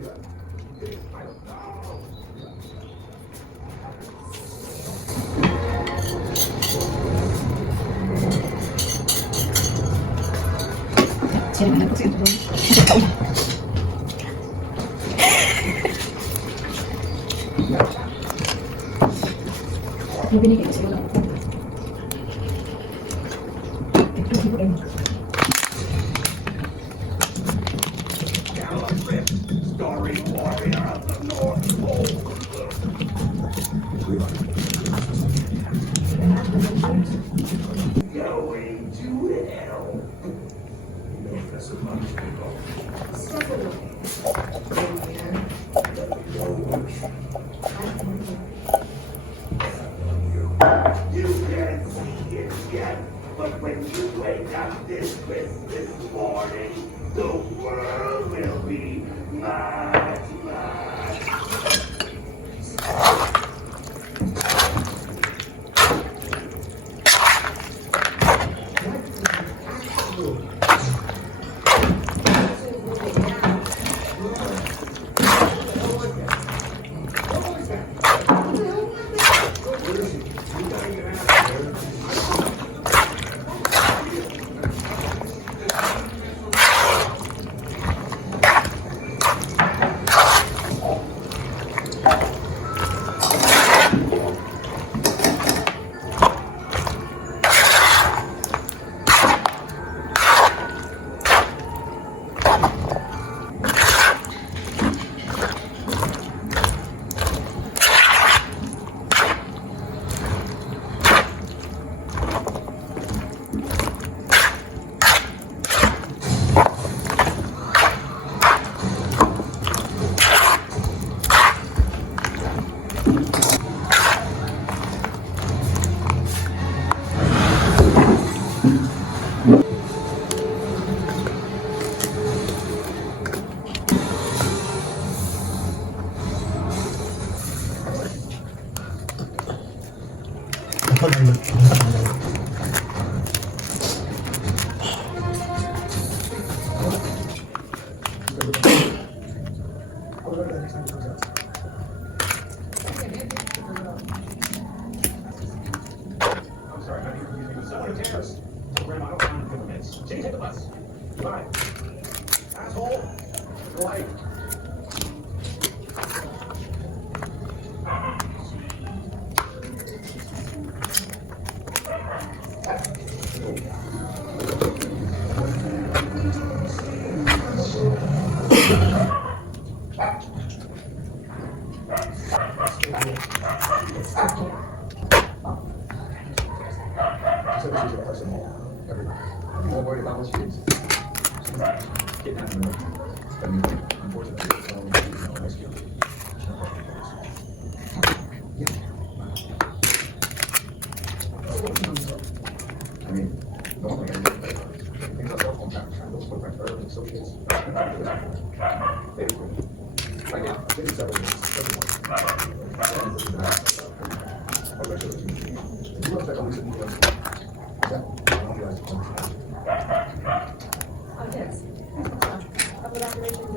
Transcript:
Siya naman po siya. Kasi taon. Yung binigay ko siguro. Going to hell. Professor Munchkin. You can't see it yet, but when you wake up this Christmas morning, the world will be much, much. Don't worry about what she is. Kidnapping her. Unfortunately, it's all rescue. I mean, normally things are self-contact. Those footprints are associates. Very cool. Right now, 57 minutes. Yes. Couple of observations